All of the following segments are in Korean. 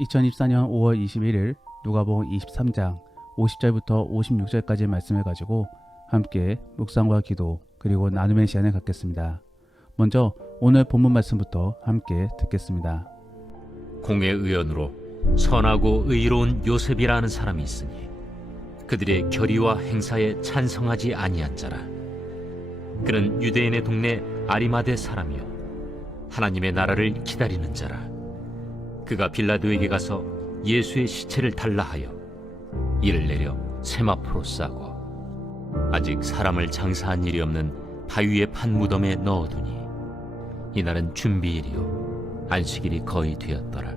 2024년 5월 21일 누가복음 23장 50절부터 56절까지의 말씀을 가지고 함께 묵상과 기도 그리고 나눔의 시간을 갖겠습니다. 먼저 오늘 본문 말씀부터 함께 듣겠습니다. 공의 의원으로 선하고 의로운 요셉이라는 사람이 있으니 그들의 결의와 행사에 찬성하지 아니한 자라. 그는 유대인의 동네 아리마대 사람이요 하나님의 나라를 기다리는 자라. 그가 빌라도에게 가서 예수의 시체를 달라 하여 이를 내려 세마포로 싸고 아직 사람을 장사한 일이 없는 바위의 판 무덤에 넣어두니 이날은 준비일이요 안식일이 거의 되었더라.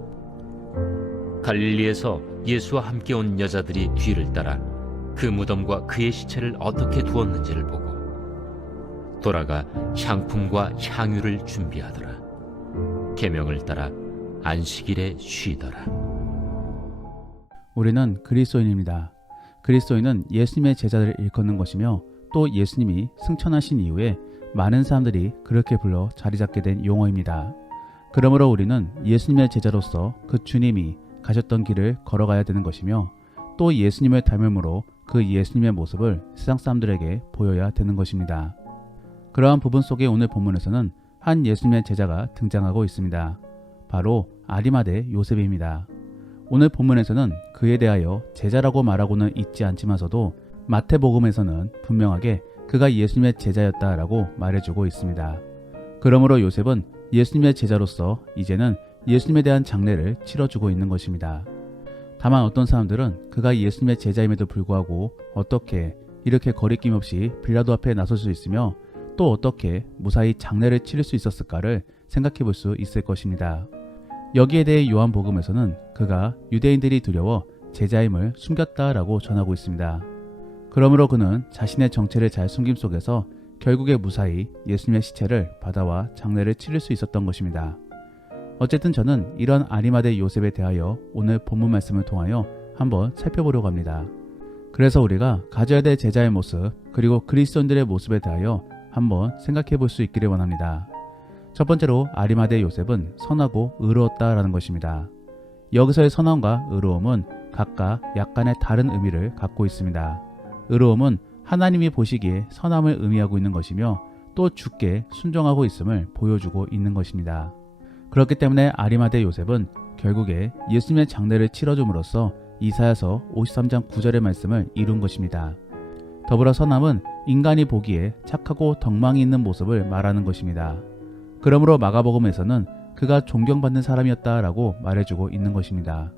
갈릴리에서 예수와 함께 온 여자들이 뒤를 따라 그 무덤과 그의 시체를 어떻게 두었는지를 보고 돌아가 향품과 향유를 준비하더라. 계명을 따라 안식일에 쉬더라. 우리는 그리스도인입니다. 그리스도인은 예수님의 제자들을 일컫는 것이며 또 예수님이 승천하신 이후에 많은 사람들이 그렇게 불러 자리 잡게 된 용어입니다. 그러므로 우리는 예수님의 제자로서 그 주님이 가셨던 길을 걸어가야 되는 것이며 또 예수님을 닮음으로 그 예수님의 모습을 세상 사람들에게 보여야 되는 것입니다. 그러한 부분 속에 오늘 본문에서는 한 예수님의 제자가 등장하고 있습니다. 바로 아리마대 요셉입니다. 오늘 본문에서는 그에 대하여 제자라고 말하고는 있지 않지만서도 마태복음에서는 분명하게 그가 예수님의 제자였다라고 말해주고 있습니다. 그러므로 요셉은 예수님의 제자로서 이제는 예수님에 대한 장례를 치러주고 있는 것입니다. 다만 어떤 사람들은 그가 예수님의 제자임에도 불구하고 어떻게 이렇게 거리낌 없이 빌라도 앞에 나설 수 있으며 또 어떻게 무사히 장례를 치를 수 있었을까를 생각해 볼 수 있을 것입니다. 여기에 대해 요한복음에서는 그가 유대인들이 두려워 제자임을 숨겼다라고 전하고 있습니다. 그러므로 그는 자신의 정체를 잘 숨김 속에서 결국에 무사히 예수님의 시체를 받아와 장례를 치를 수 있었던 것입니다. 어쨌든 저는 이런 아리마대 요셉에 대하여 오늘 본문 말씀을 통하여 한번 살펴보려고 합니다. 그래서 우리가 가져야 될 제자의 모습 그리고 그리스도인들의 모습에 대하여 한번 생각해 볼 수 있기를 원합니다. 첫 번째로 아리마대 요셉은 선하고 의로웠다라는 것입니다. 여기서의 선함과 의로움은 각각 약간의 다른 의미를 갖고 있습니다. 의로움은 하나님이 보시기에 선함을 의미하고 있는 것이며 또 주께 순종하고 있음을 보여주고 있는 것입니다. 그렇기 때문에 아리마대 요셉은 결국에 예수님의 장례를 치러줌으로써 이사야서 53장 9절의 말씀을 이룬 것입니다. 더불어 선함은 인간이 보기에 착하고 덕망이 있는 모습을 말하는 것입니다. 그러므로 마가복음에서는 그가 존경받는 사람이었다라고 말해주고 있는 것입니다.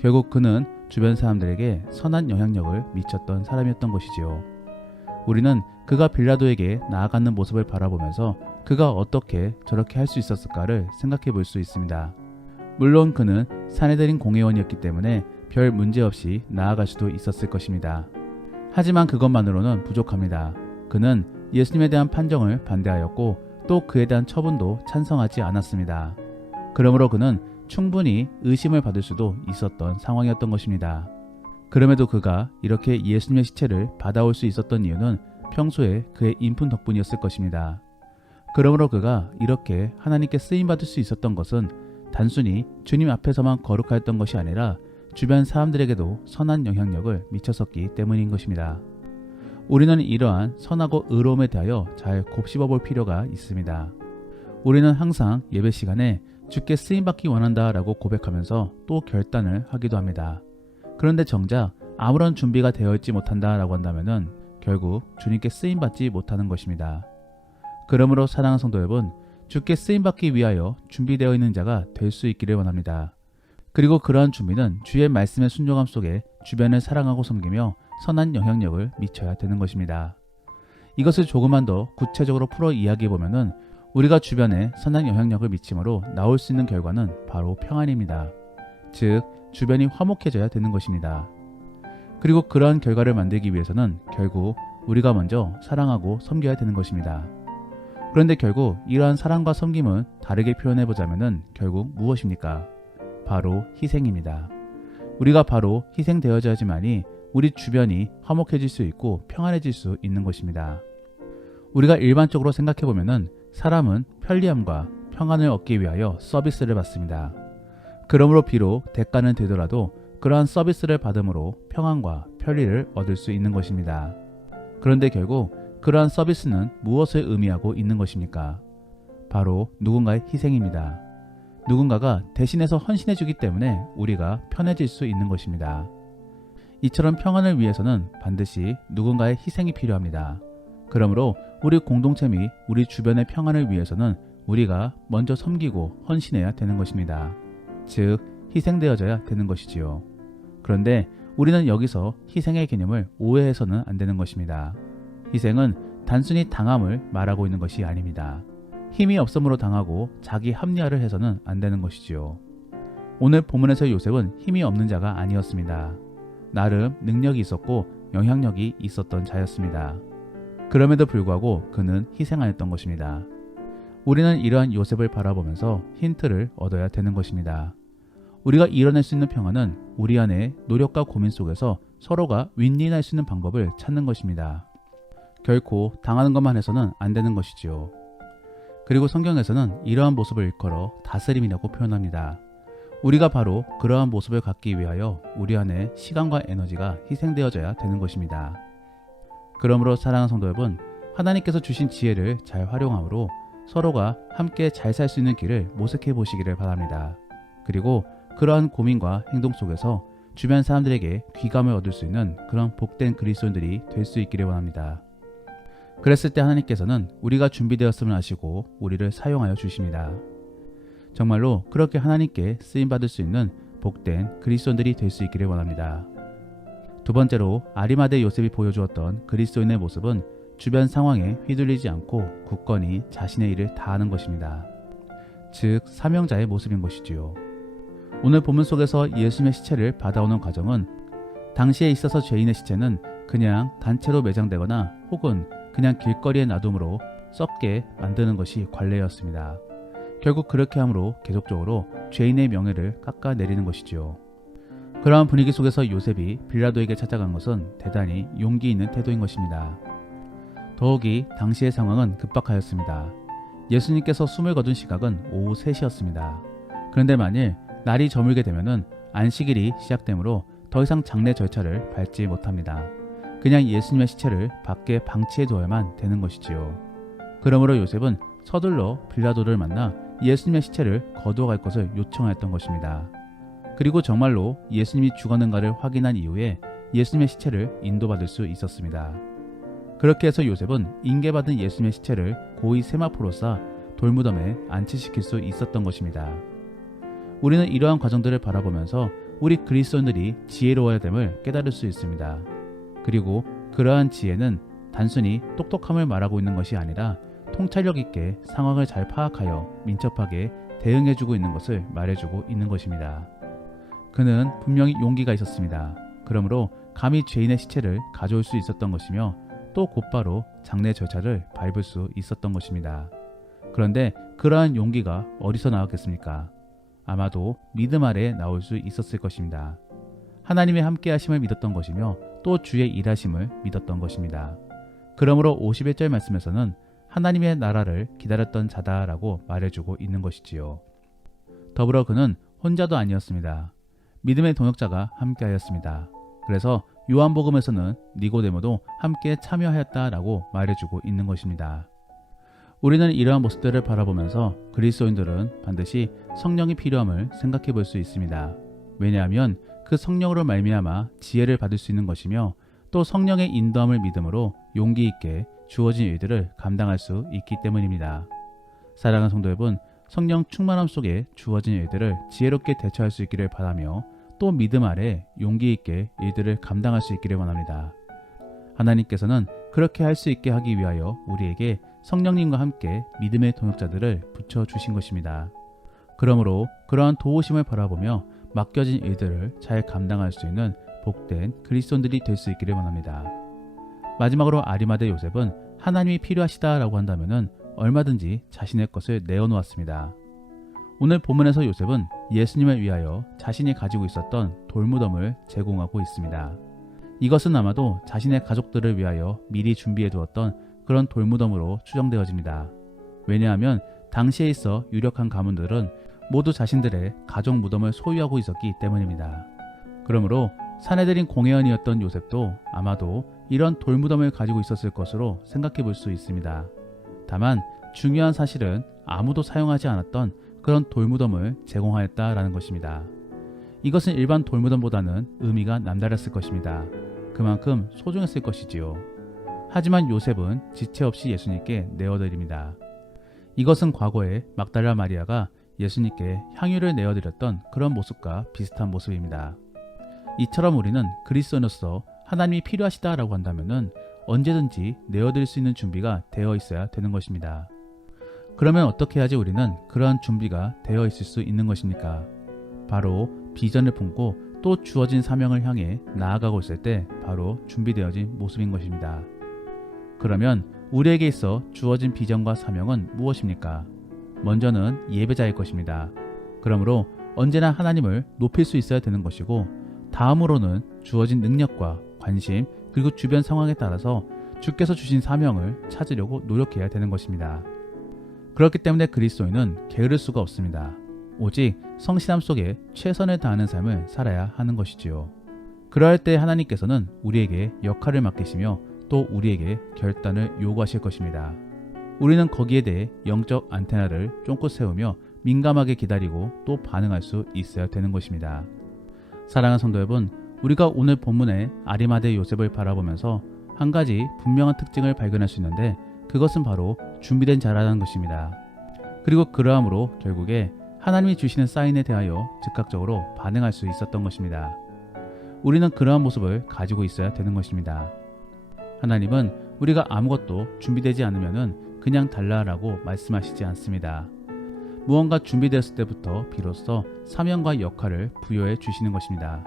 결국 그는 주변 사람들에게 선한 영향력을 미쳤던 사람이었던 것이지요. 우리는 그가 빌라도에게 나아가는 모습을 바라보면서 그가 어떻게 저렇게 할 수 있었을까를 생각해 볼 수 있습니다. 물론 그는 사내들인 공회원이었기 때문에 별 문제 없이 나아갈 수도 있었을 것입니다. 하지만 그것만으로는 부족합니다. 그는 예수님에 대한 판정을 반대하였고 또 그에 대한 처분도 찬성하지 않았습니다. 그러므로 그는 충분히 의심을 받을 수도 있었던 상황이었던 것입니다. 그럼에도 그가 이렇게 예수님의 시체를 받아올 수 있었던 이유는 평소에 그의 인품 덕분이었을 것입니다. 그러므로 그가 이렇게 하나님께 쓰임받을 수 있었던 것은 단순히 주님 앞에서만 거룩하였던 것이 아니라 주변 사람들에게도 선한 영향력을 미쳤었기 때문인 것입니다. 우리는 이러한 선하고 의로움에 대하여 잘 곱씹어 볼 필요가 있습니다. 우리는 항상 예배 시간에 주께 쓰임받기 원한다라고 고백하면서 또 결단을 하기도 합니다. 그런데 정작 아무런 준비가 되어 있지 못한다라고 한다면 결국 주님께 쓰임받지 못하는 것입니다. 그러므로 사랑하는 성도 여러분, 주께 쓰임받기 위하여 준비되어 있는 자가 될 수 있기를 원합니다. 그리고 그러한 준비는 주의 말씀의 순종함 속에 주변을 사랑하고 섬기며 선한 영향력을 미쳐야 되는 것입니다. 이것을 조금만 더 구체적으로 풀어 이야기해 보면은 우리가 주변에 선한 영향력을 미침으로 나올 수 있는 결과는 바로 평안입니다. 즉 주변이 화목해져야 되는 것입니다. 그리고 그러한 결과를 만들기 위해서는 결국 우리가 먼저 사랑하고 섬겨야 되는 것입니다. 그런데 결국 이러한 사랑과 섬김을 다르게 표현해 보자면은 결국 무엇입니까? 바로 희생입니다. 우리가 바로 희생되어져야지만이 우리 주변이 화목해질 수 있고 평안해질 수 있는 것입니다. 우리가 일반적으로 생각해보면 사람은 편리함과 평안을 얻기 위하여 서비스를 받습니다. 그러므로 비록 대가는 되더라도 그러한 서비스를 받음으로 평안과 편리를 얻을 수 있는 것입니다. 그런데 결국 그러한 서비스는 무엇을 의미하고 있는 것입니까? 바로 누군가의 희생입니다. 누군가가 대신해서 헌신해 주기 때문에 우리가 편해질 수 있는 것입니다. 이처럼 평안을 위해서는 반드시 누군가의 희생이 필요합니다. 그러므로 우리 공동체 및 우리 주변의 평안을 위해서는 우리가 먼저 섬기고 헌신해야 되는 것입니다. 즉, 희생되어져야 되는 것이지요. 그런데 우리는 여기서 희생의 개념을 오해해서는 안 되는 것입니다. 희생은 단순히 당함을 말하고 있는 것이 아닙니다. 힘이 없음으로 당하고 자기 합리화를 해서는 안 되는 것이지요. 오늘 본문에서 요셉은 힘이 없는 자가 아니었습니다. 나름 능력이 있었고 영향력이 있었던 자였습니다. 그럼에도 불구하고 그는 희생하였던 것입니다. 우리는 이러한 요셉을 바라보면서 힌트를 얻어야 되는 것입니다. 우리가 이뤄낼 수 있는 평안은 우리 안에 노력과 고민 속에서 서로가 윈윈할 수 있는 방법을 찾는 것입니다. 결코 당하는 것만 해서는 안 되는 것이지요. 그리고 성경에서는 이러한 모습을 일컬어 다스림이라고 표현합니다. 우리가 바로 그러한 모습을 갖기 위하여 우리 안에 시간과 에너지가 희생되어져야 되는 것입니다. 그러므로 사랑하는 성도 여러분, 하나님께서 주신 지혜를 잘 활용함으로 서로가 함께 잘 살 수 있는 길을 모색해 보시기를 바랍니다. 그리고 그러한 고민과 행동 속에서 주변 사람들에게 귀감을 얻을 수 있는 그런 복된 그리스도인들이 될 수 있기를 원합니다. 그랬을 때 하나님께서는 우리가 준비되었음을 아시고 우리를 사용하여 주십니다. 정말로 그렇게 하나님께 쓰임받을 수 있는 복된 그리스도인들이 될 수 있기를 원합니다. 두 번째로 아리마대 요셉이 보여주었던 그리스도인의 모습은 주변 상황에 휘둘리지 않고 굳건히 자신의 일을 다하는 것입니다. 즉 사명자의 모습인 것이지요. 오늘 본문 속에서 예수님의 시체를 받아오는 과정은 당시에 있어서 죄인의 시체는 그냥 단체로 매장되거나 혹은 그냥 길거리에 놔둠으로 썩게 만드는 것이 관례였습니다. 결국 그렇게 함으로 계속적으로 죄인의 명예를 깎아내리는 것이지요. 그러한 분위기 속에서 요셉이 빌라도에게 찾아간 것은 대단히 용기 있는 태도인 것입니다. 더욱이 당시의 상황은 급박하였습니다. 예수님께서 숨을 거둔 시각은 오후 3시였습니다. 그런데 만일 날이 저물게 되면은 안식일이 시작되므로 더 이상 장례 절차를 밟지 못합니다. 그냥 예수님의 시체를 밖에 방치해 두어야만 되는 것이지요. 그러므로 요셉은 서둘러 빌라도를 만나 예수님의 시체를 거두어갈 것을 요청하였던 것입니다. 그리고 정말로 예수님이 죽었는가를 확인한 이후에 예수님의 시체를 인도받을 수 있었습니다. 그렇게 해서 요셉은 인계받은 예수님의 시체를 고이 세마포로 싸 돌무덤에 안치시킬 수 있었던 것입니다. 우리는 이러한 과정들을 바라보면서 우리 그리스도인들이 지혜로워야 됨을 깨달을 수 있습니다. 그리고 그러한 지혜는 단순히 똑똑함을 말하고 있는 것이 아니라 통찰력 있게 상황을 잘 파악하여 민첩하게 대응해주고 있는 것을 말해주고 있는 것입니다. 그는 분명히 용기가 있었습니다. 그러므로 감히 죄인의 시체를 가져올 수 있었던 것이며 또 곧바로 장례 절차를 밟을 수 있었던 것입니다. 그런데 그러한 용기가 어디서 나왔겠습니까? 아마도 믿음 아래 나올 수 있었을 것입니다. 하나님의 함께 하심을 믿었던 것이며 또 주의 일하심을 믿었던 것입니다. 그러므로 51절 말씀에서는 하나님의 나라를 기다렸던 자다라고 말해주고 있는 것이지요. 더불어 그는 혼자도 아니었습니다. 믿음의 동역자가 함께하였습니다. 그래서 요한복음에서는 니고데모도 함께 참여하였다라고 말해주고 있는 것입니다. 우리는 이러한 모습들을 바라보면서 그리스도인들은 반드시 성령이 필요함을 생각해 볼 수 있습니다. 왜냐하면 그 성령으로 말미암아 지혜를 받을 수 있는 것이며 또 성령의 인도함을 믿음으로 용기 있게 주어진 일들을 감당할 수 있기 때문입니다. 사랑하는 성도 여러분, 성령 충만함 속에 주어진 일들을 지혜롭게 대처할 수 있기를 바라며 또 믿음 아래 용기 있게 일들을 감당할 수 있기를 원합니다. 하나님께서는 그렇게 할 수 있게 하기 위하여 우리에게 성령님과 함께 믿음의 동역자들을 붙여주신 것입니다. 그러므로 그러한 도우심을 바라보며 맡겨진 일들을 잘 감당할 수 있는 복된 그리스도인들이 될 수 있기를 원합니다. 마지막으로 아리마대 요셉은 하나님이 필요하시다라고 한다면 얼마든지 자신의 것을 내어놓았습니다. 오늘 본문에서 요셉은 예수님을 위하여 자신이 가지고 있었던 돌무덤을 제공하고 있습니다. 이것은 아마도 자신의 가족들을 위하여 미리 준비해 두었던 그런 돌무덤으로 추정되어집니다. 왜냐하면 당시에 있어 유력한 가문들은 모두 자신들의 가족 무덤을 소유하고 있었기 때문입니다. 그러므로 사내들인 공회원이었던 요셉도 아마도 이런 돌무덤을 가지고 있었을 것으로 생각해 볼 수 있습니다. 다만 중요한 사실은 아무도 사용하지 않았던 그런 돌무덤을 제공하였다라는 것입니다. 이것은 일반 돌무덤보다는 의미가 남다랐을 것입니다. 그만큼 소중했을 것이지요. 하지만 요셉은 지체 없이 예수님께 내어드립니다. 이것은 과거에 막달라 마리아가 예수님께 향유를 내어드렸던 그런 모습과 비슷한 모습입니다. 이처럼 우리는 그리스도인으로서 하나님이 필요하시다라고 한다면 언제든지 내어드릴 수 있는 준비가 되어 있어야 되는 것입니다. 그러면 어떻게 해야지 우리는 그러한 준비가 되어 있을 수 있는 것입니까? 바로 비전을 품고 또 주어진 사명을 향해 나아가고 있을 때 바로 준비되어진 모습인 것입니다. 그러면 우리에게 있어 주어진 비전과 사명은 무엇입니까? 먼저는 예배자일 것입니다. 그러므로 언제나 하나님을 높일 수 있어야 되는 것이고, 다음으로는 주어진 능력과 관심 그리고 주변 상황에 따라서 주께서 주신 사명을 찾으려고 노력해야 되는 것입니다. 그렇기 때문에 그리스도인은 게으를 수가 없습니다. 오직 성실함 속에 최선을 다하는 삶을 살아야 하는 것이지요. 그러할 때 하나님께서는 우리에게 역할을 맡기시며 또 우리에게 결단을 요구하실 것입니다. 우리는 거기에 대해 영적 안테나를 쫑긋 세우며 민감하게 기다리고 또 반응할 수 있어야 되는 것입니다. 사랑하는 성도 여러분, 우리가 오늘 본문의 아리마대 요셉을 바라보면서 한 가지 분명한 특징을 발견할 수 있는데, 그것은 바로 준비된 자라는 것입니다. 그리고 그러함으로 결국에 하나님이 주시는 사인에 대하여 즉각적으로 반응할 수 있었던 것입니다. 우리는 그러한 모습을 가지고 있어야 되는 것입니다. 하나님은 우리가 아무것도 준비되지 않으면 그냥 달라라고 말씀하시지 않습니다. 무언가 준비되었을 때부터 비로소 사명과 역할을 부여해 주시는 것입니다.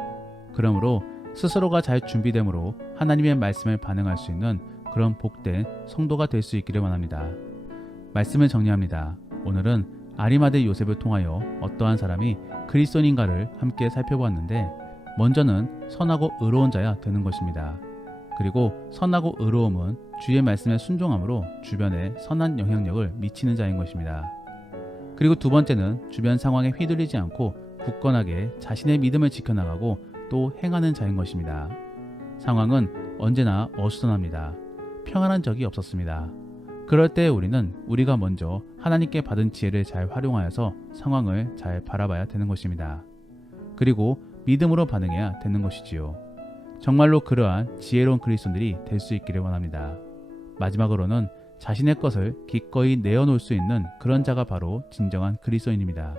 그러므로 스스로가 잘 준비됨으로 하나님의 말씀을 반응할 수 있는 그런 복된 성도가 될 수 있기를 원합니다. 말씀을 정리합니다. 오늘은 아리마대 요셉을 통하여 어떠한 사람이 그리스도인가를 함께 살펴보았는데, 먼저는 선하고 의로운 자야 되는 것입니다. 그리고 선하고 의로움은 주의 말씀에 순종함으로 주변에 선한 영향력을 미치는 자인 것입니다. 그리고 두 번째는 주변 상황에 휘둘리지 않고 굳건하게 자신의 믿음을 지켜나가고 또 행하는 자인 것입니다. 상황은 언제나 어수선합니다. 평안한 적이 없었습니다. 그럴 때 우리는 우리가 먼저 하나님께 받은 지혜를 잘 활용하여서 상황을 잘 바라봐야 되는 것입니다. 그리고 믿음으로 반응해야 되는 것이지요. 정말로 그러한 지혜로운 그리스도인들이 될 수 있기를 원합니다. 마지막으로는 자신의 것을 기꺼이 내어놓을 수 있는 그런 자가 바로 진정한 그리스도인입니다.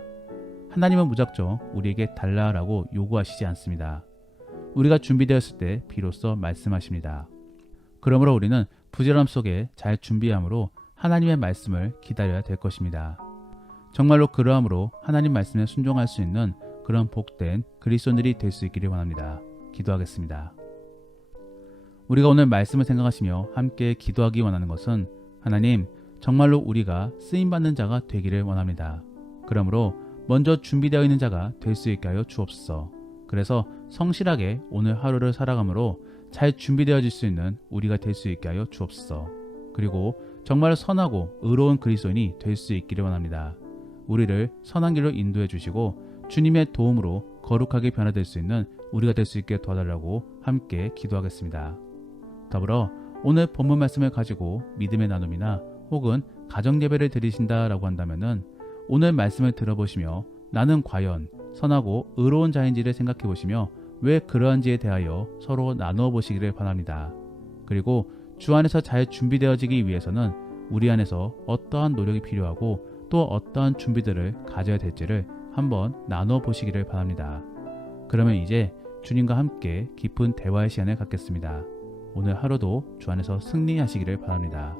하나님은 무작정 우리에게 달라라고 요구하시지 않습니다. 우리가 준비되었을 때 비로소 말씀하십니다. 그러므로 우리는 부지런함 속에 잘 준비함으로 하나님의 말씀을 기다려야 될 것입니다. 정말로 그러함으로 하나님 말씀에 순종할 수 있는 그런 복된 그리스도인들이 될 수 있기를 원합니다. 기도하겠습니다. 우리가 오늘 말씀을 생각하시며 함께 기도하기 원하는 것은, 하나님, 정말로 우리가 쓰임받는 자가 되기를 원합니다. 그러므로 먼저 준비되어 있는 자가 될 수 있게 하여 주옵소서. 그래서 성실하게 오늘 하루를 살아감으로 잘 준비되어질 수 있는 우리가 될 수 있게 하여 주옵소서. 그리고 정말 선하고 의로운 그리스도인이 될 수 있기를 원합니다. 우리를 선한 길로 인도해 주시고 주님의 도움으로 거룩하게 변화될 수 있는 우리가 될 수 있게 도와달라고 함께 기도하겠습니다. 더불어 오늘 본문 말씀을 가지고 믿음의 나눔이나 혹은 가정 예배를 드리신다라고 한다면은 오늘 말씀을 들어보시며 나는 과연 선하고 의로운 자인지를 생각해 보시며 왜 그러한지에 대하여 서로 나누어 보시기를 바랍니다. 그리고 주 안에서 잘 준비되어지기 위해서는 우리 안에서 어떠한 노력이 필요하고 또 어떠한 준비들을 가져야 될지를 한번 나누어 보시기를 바랍니다. 그러면 이제 주님과 함께 깊은 대화의 시간을 갖겠습니다. 오늘 하루도 주 안에서 승리하시기를 바랍니다.